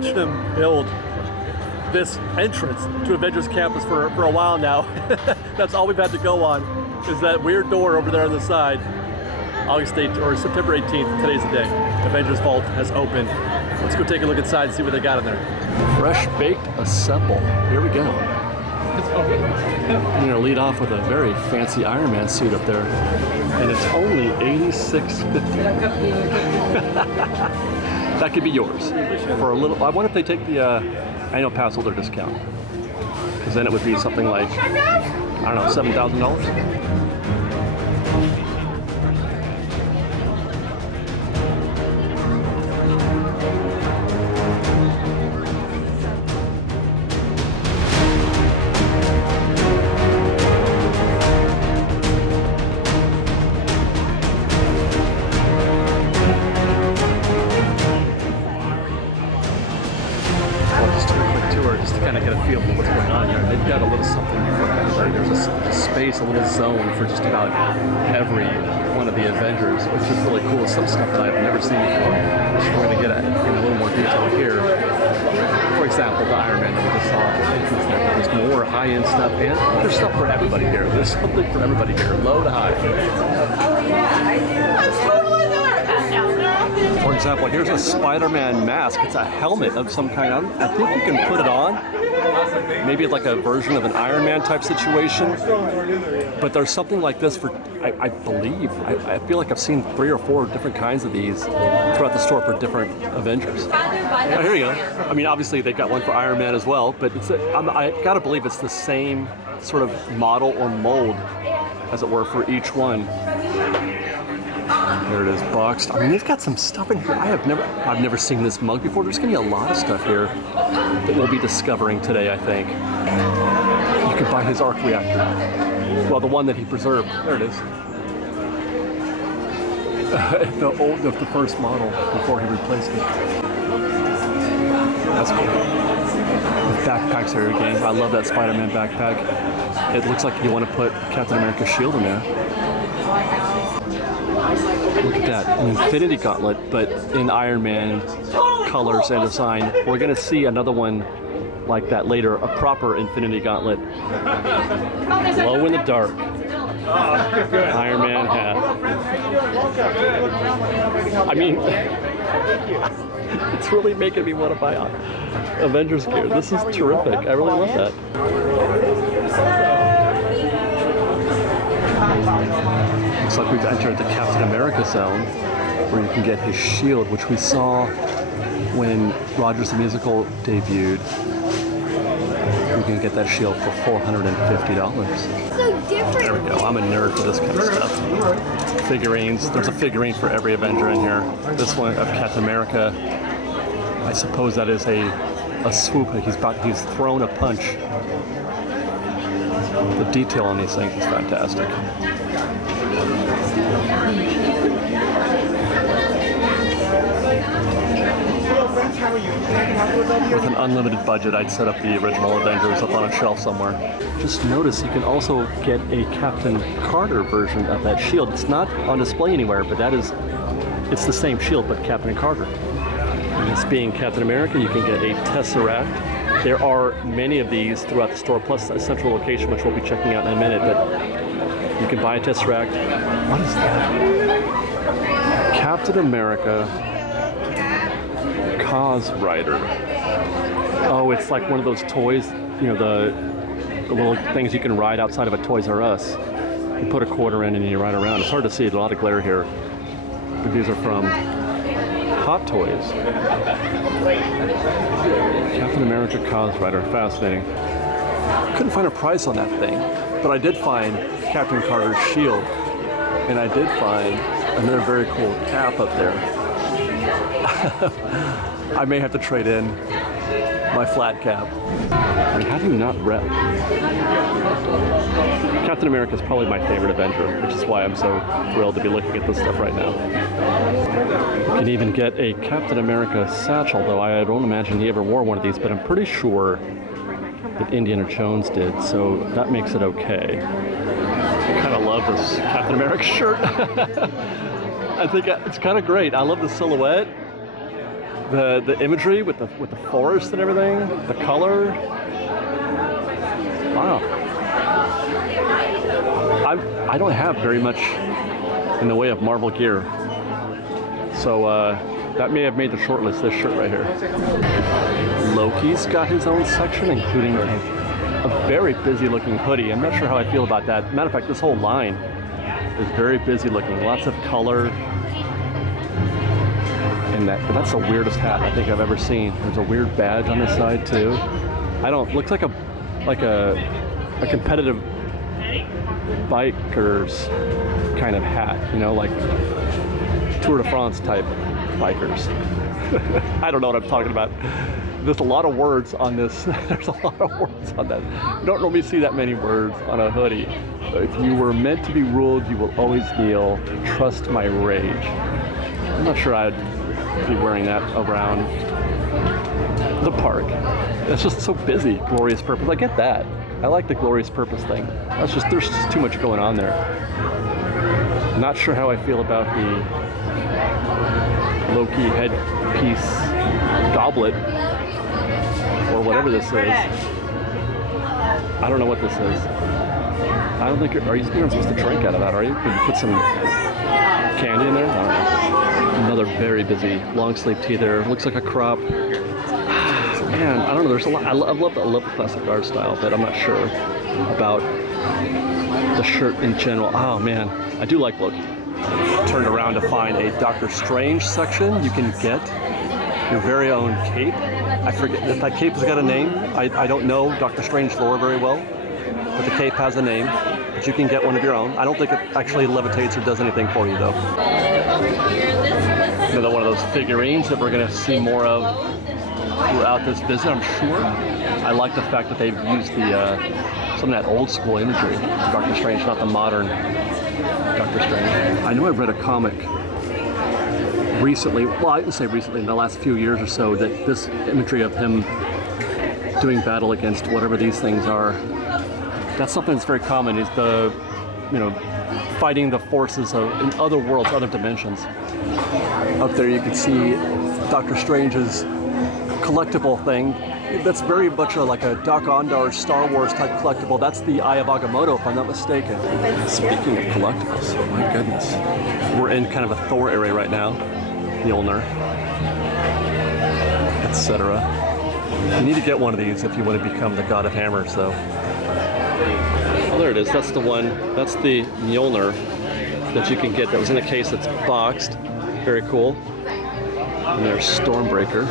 watching them build this entrance to Avengers Campus for a while now. That's all we've had to go on, is that weird door over there on the side. August 8th, or September 18th, today's the day. Avengers Vault has opened. Let's go take a look inside and see what they got in there. Fresh Baked Assemble. Here we go. I'm gonna lead off with a very fancy Iron Man suit up there. And it's only $86.50. That could be yours. For a little, I wonder if they take the annual pass holder discount. Because then it would be something like, I don't know, $7,000? A little zone for just about every one of the Avengers, which is really cool. Some stuff that I've never seen before, which we're going to get at in a little more detail here. For example, the Iron Man that we just saw. There's more high-end stuff, and there's stuff for everybody here. There's something for everybody here, low to high. For example, here's a Spider-Man mask. It's a helmet of some kind. I think you can put it on. Maybe like a version of an Iron Man type situation. But there's something like this for, I believe, I feel like I've seen 3 or 4 different kinds of these throughout the store for different Avengers. Oh, here you go. I mean, obviously they've got one for Iron Man as well, but it's I gotta believe it's the same sort of model or mold, as it were, for each one. There it is, boxed. I mean, they've got some stuff in here. I've never seen this mug before. There's gonna be a lot of stuff here that we'll be discovering today, I think. You can buy his arc reactor. Well, the one that he preserved. There it is. The first model before he replaced it. That's cool. The backpacks are again. I love that Spider-Man backpack. It looks like you want to put Captain America's shield in there. Look at that, an Infinity Gauntlet, but in Iron Man colors and design. We're gonna see another one like that later, a proper Infinity Gauntlet. Glow in the dark. Iron Man hat. I mean, it's really making me want to buy Avengers gear. This is terrific. I really love that. Looks like we've entered the Captain America zone, where you can get his shield, which we saw when Rogers the Musical debuted. You can get that shield for $450. So different. There we go. I'm a nerd for this kind of stuff. Figurines. There's a figurine for every Avenger in here. This one of Captain America. I suppose that is a swoop. He's thrown a punch. The detail on these things is fantastic. With an unlimited budget, I'd set up the original Avengers up on a shelf somewhere. Just notice you can also get a Captain Carter version of that shield. It's not on display anywhere, but it's the same shield, but Captain Carter. And this being Captain America, you can get a Tesseract. There are many of these throughout the store, plus a central location, which we'll be checking out in a minute, but you can buy a Tesseract. What is that? Captain America Cause Rider. Oh, it's like one of those toys, you know, the little things you can ride outside of a Toys R Us. You put a quarter in and you ride around. It's hard to see, there's a lot of glare here. But these are from Hot Toys. Captain America Cause Rider, fascinating. Couldn't find a price on that thing, but I did find Captain Carter's shield, and I did find another very cool cap up there. I may have to trade in my flat cap. I mean, how do you not rep? Captain America is probably my favorite Avenger, which is why I'm so thrilled to be looking at this stuff right now. You can even get a Captain America satchel, though I don't imagine he ever wore one of these, but I'm pretty sure that Indiana Jones did, so that makes it okay. I kind of love this Captain America shirt. I think it's kind of great. I love the silhouette. The imagery with the forest and everything, the color. Wow. I don't have very much in the way of Marvel gear, so that may have made the short list. This shirt right here. Loki's got his own section, including a very busy looking hoodie. I'm not sure how I feel about that. Matter of fact, this whole line is very busy looking. Lots of color. And that's the weirdest hat I think I've ever seen. There's a weird badge on this side too. Looks like a competitive bikers kind of hat, you know, like Tour de France type bikers. I don't know what I'm talking about. There's a lot of words on this. There's a lot of words on that. You don't normally see that many words on a hoodie. If you were meant to be ruled, you will always kneel. Trust my rage. I'm not sure I'd be wearing that around the park. It's just so busy. Glorious purpose. I get that. I like the glorious purpose thing. There's just too much going on there. Not sure how I feel about the Loki headpiece goblet or whatever this is. I don't know what this is. I don't think you're supposed to drink out of that, are you? Can you put some candy in there? I don't know. Another very busy long sleeve tee there. Looks like a crop. Man, I don't know. There's a lot. I love the classic art style, but I'm not sure about the shirt in general. Oh man, I do like Loki. Turned around to find a Doctor Strange section. You can get your very own cape. I forget if that cape has got a name. I don't know Doctor Strange lore very well, but the cape has a name. But you can get one of your own. I don't think it actually levitates or does anything for you though. Another one of those figurines that we're going to see more of throughout this visit, I'm sure. I like the fact that they've used some of that old school imagery of Doctor Strange, not the modern Doctor Strange. I know I read a comic recently, well I didn't say recently, in the last few years or so, that this imagery of him doing battle against whatever these things are, that's something that's very common, is the, you know, fighting the forces of in other worlds, other dimensions. Up there you can see Doctor Strange's collectible thing. That's very much like a Doc Ondar Star Wars type collectible. That's the Eye of Agamotto, if I'm not mistaken. Speaking of collectibles, oh my goodness. We're in kind of a Thor area right now. Mjolnir, etc. You need to get one of these if you want to become the God of Hammers, though. Oh, there it is. That's the one. That's the Mjolnir that you can get. That was in a case that's boxed. Very cool. And there's Stormbreaker.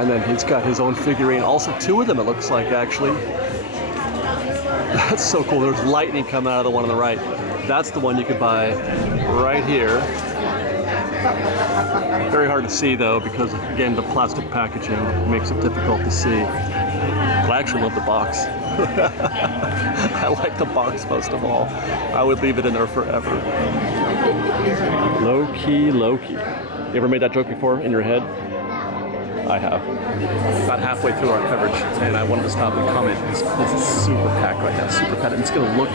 And then he's got his own figurine. Also, two of them, it looks like, actually. That's so cool. There's lightning coming out of the one on the right. That's the one you could buy right here. Very hard to see, though, because, again, the plastic packaging makes it difficult to see. But I actually love the box. I like the box most of all. I would leave it in there forever. Loki. You ever made that joke before in your head? I have. About halfway through our coverage, and I wanted to stop and comment. This is super packed right now, super packed. It's going to look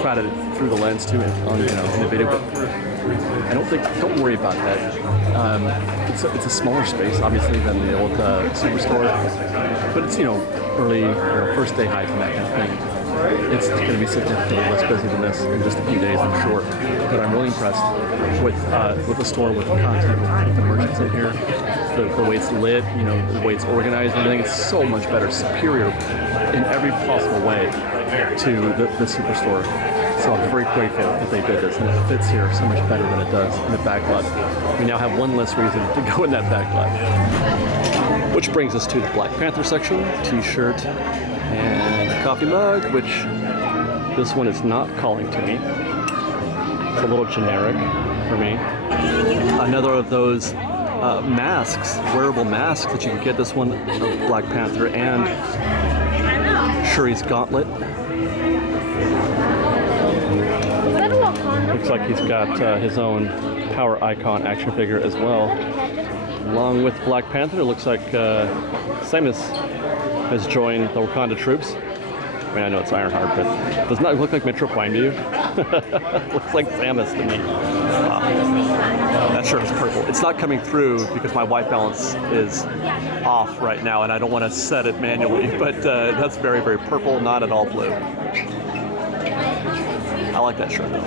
crowded through the lens too, on, you know, in the video. But don't worry about that. It's a smaller space, obviously, than the old Superstore, but it's, you know, early, you know, first day hype and that kind of thing. It's going to be significantly less busy than this in just a few days, I'm sure. But I'm really impressed with the store, with the content, with the merchants in here, the way it's lit, you know, the way it's organized and everything. It's so much better, superior in every possible way to the Superstore. So I'm very grateful that they did this, and it fits here so much better than it does in the back lot. We now have one less reason to go in that back lot. Which brings us to the Black Panther section, t-shirt and a coffee mug, which this one is not calling to me. It's a little generic for me. Another of those masks, wearable masks that you can get. This one of Black Panther and Shuri's Gauntlet. Looks like he's got his own power icon action figure as well. Along with Black Panther, it looks like Samus has joined the Wakanda troops. I mean, I know it's Ironheart, but doesn't that look like Metro Prime to you? Looks like Samus to me. Wow. That shirt is purple. It's not coming through because my white balance is off right now, and I don't want to set it manually, but that's very, very purple, not at all blue. I like that shirt, though.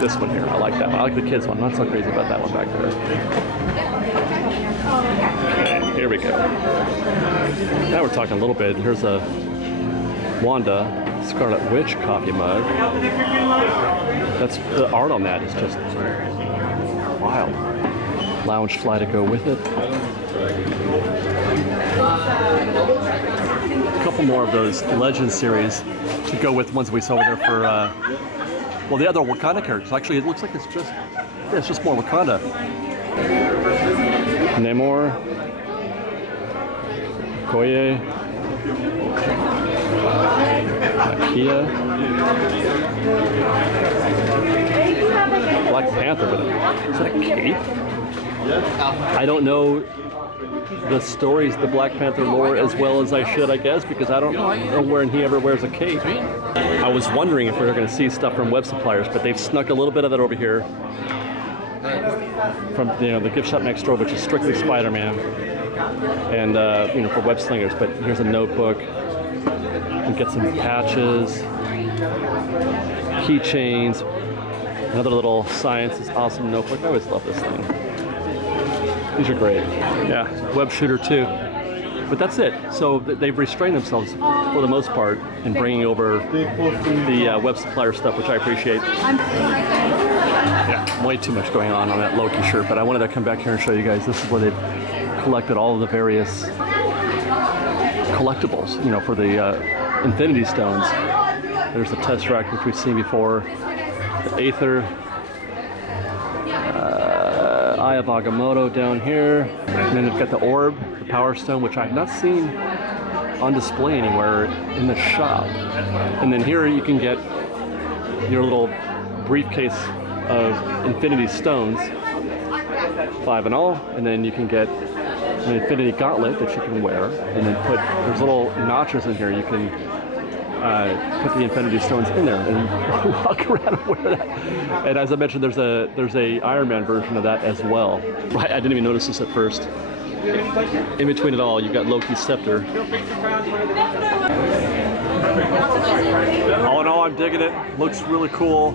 This one here, I like that one. I like the kids one. I'm not so crazy about that one back there. Okay, here we go. Now we're talking a little bit. Here's a Wanda Scarlet Witch coffee mug. That's the art on that is just wild. Lounge fly to go with it. A couple more of those Legend series to go with ones we saw over there for well, the other Wakanda characters. Actually, it looks like it's just more Wakanda. Namor, Okoye, Nakia, Black Panther with it. Is that a cape? I don't know the stories, the Black Panther lore as well as I should, I guess, because I don't know when he ever wears a cape. I was wondering if we were going to see stuff from web suppliers, but they've snuck a little bit of that over here from the gift shop next door, which is strictly Spider-Man, and for web slingers. But here's a notebook. You get some patches, keychains, another little Science is Awesome notebook. I always love this thing. These are great. Yeah, web shooter too. But that's it. So they've restrained themselves for the most part in bringing over the web supplier stuff, which I appreciate. Yeah, way too much going on that Loki shirt, but I wanted to come back here and show you guys. This is where they've collected all of the various collectibles, for the Infinity Stones. There's the Tesseract, which we've seen before, the Aether, Eye of Agamotto down here, and then they've got the Orb, the Power Stone, which I've not seen on display anywhere in the shop. And then here you can get your little briefcase of Infinity Stones, 5 in all, and then you can get an Infinity Gauntlet that you can wear, and then there's little notches in here. You can put the Infinity Stones in there and walk around and wear that. And as I mentioned, there's a Iron Man version of that as well. Right, I didn't even notice this at first. In between it all, you've got Loki's scepter. All in all, I'm digging it. Looks really cool.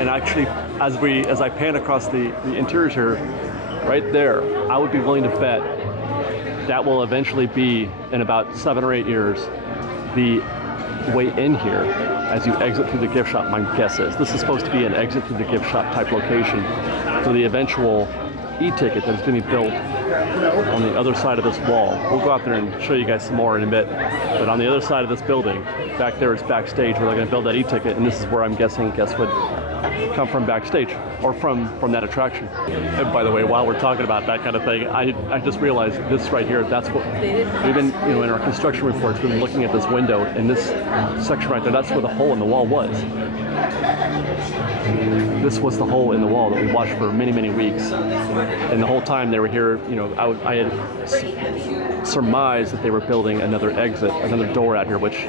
And actually, as I pan across the interiors here, right there, I would be willing to bet that will eventually be, in about 7 or 8 years, the way in here as you exit through the gift shop. My guess is this is supposed to be an exit through the gift shop type location for the eventual e-ticket that is going to be built on the other side of this wall. We'll go out there and show you guys some more in a bit. But on the other side of this building, back there is backstage where they're going to build that e-ticket, and this is where I'm guessing guests would come from backstage or from that attraction. And by the way, while we're talking about that kind of thing, I just realized this right here, that's what we've been, in our construction reports, we've been looking at this window, and this section right there, that's where the hole in the wall was. This was the hole in the wall that we watched for many, many weeks. And the whole time they were here, I had surmised that they were building another exit, another door out here, which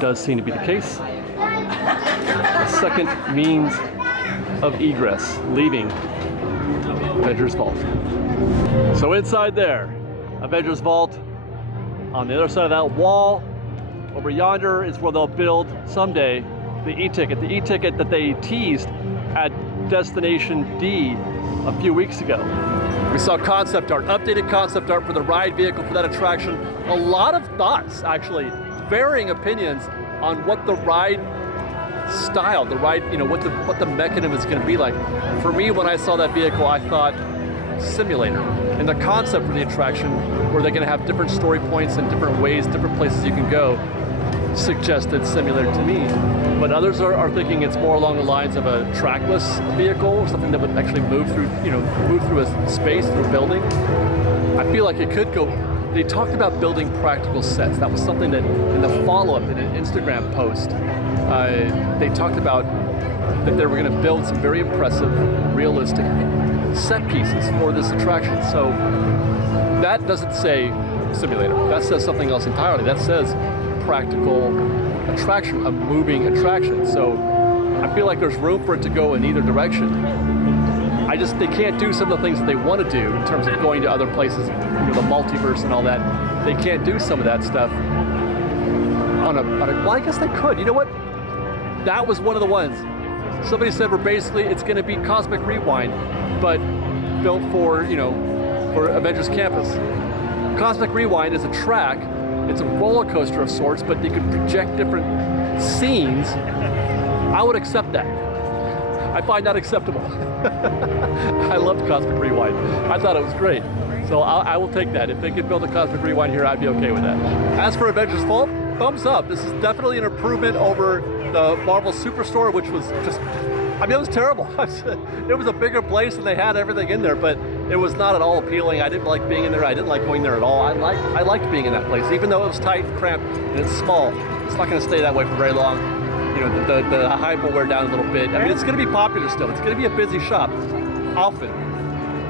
does seem to be the case. A second means of egress, leaving Avengers Vault. So inside there, Avengers Vault, on the other side of that wall, over yonder is where they'll build someday the e-ticket. The e-ticket that they teased at Destination D a few weeks ago. We saw concept art, updated concept art for the ride vehicle for that attraction. A lot of thoughts, actually, varying opinions on what the ride style, the ride, what the mechanism is going to be like. For me, when I saw that vehicle, I thought simulator. And the concept for the attraction, where they're going to have different story points and different ways, different places you can go, suggested simulator to me. But others are thinking it's more along the lines of a trackless vehicle, or something that would actually move through a space, through a building. I feel like it could go. They talked about building practical sets. That was something that in the follow-up in an Instagram post, they talked about that they were going to build some very impressive, realistic set pieces for this attraction. So that doesn't say simulator. That says something else entirely. That says practical attraction, a moving attraction. So I feel like there's room for it to go in either direction. They can't do some of the things that they want to do in terms of going to other places, the multiverse and all that. They can't do some of that stuff well, I guess they could. You know what? That was one of the ones. Somebody said it's going to be Cosmic Rewind, but built for, for Avengers Campus. Cosmic Rewind is a track. It's a roller coaster of sorts, but you can project different scenes. I would accept that. I find that acceptable. I loved Cosmic Rewind. I thought it was great. So I will take that. If they could build a Cosmic Rewind here, I'd be okay with that. As for Avengers Vault, thumbs up. This is definitely an improvement over the Marvel Superstore, which was just, it was terrible. It was a bigger place and they had everything in there, but it was not at all appealing. I didn't like being in there. I didn't like going there at all. I liked being in that place, even though it was tight and cramped and it's small. It's not going to stay that way for very long. The hype will wear down a little bit. It's going to be popular still. It's going to be a busy shop, often,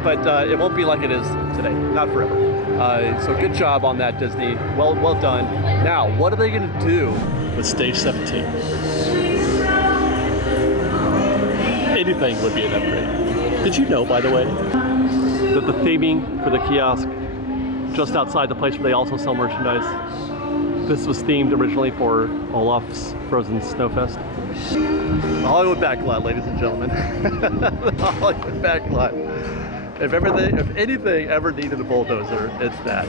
but it won't be like it is today. Not forever. So good job on that, Disney. Well done. Now, what are they going to do with Stage 17? Anything would be an upgrade. Did you know, by the way, that the theming for the kiosk just outside the place where they also sell merchandise, this was themed originally for Olaf's Frozen Snowfest? The Hollywood backlot, ladies and gentlemen. The Hollywood backlot. If anything ever needed a bulldozer, it's that.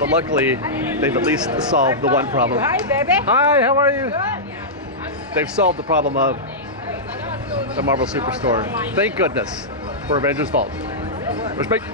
But luckily, they've at least solved the one problem. Hi, baby. Hi, how are you? Good. They've solved the problem of the Marvel Superstore. Thank goodness for Avengers Vault. Respect.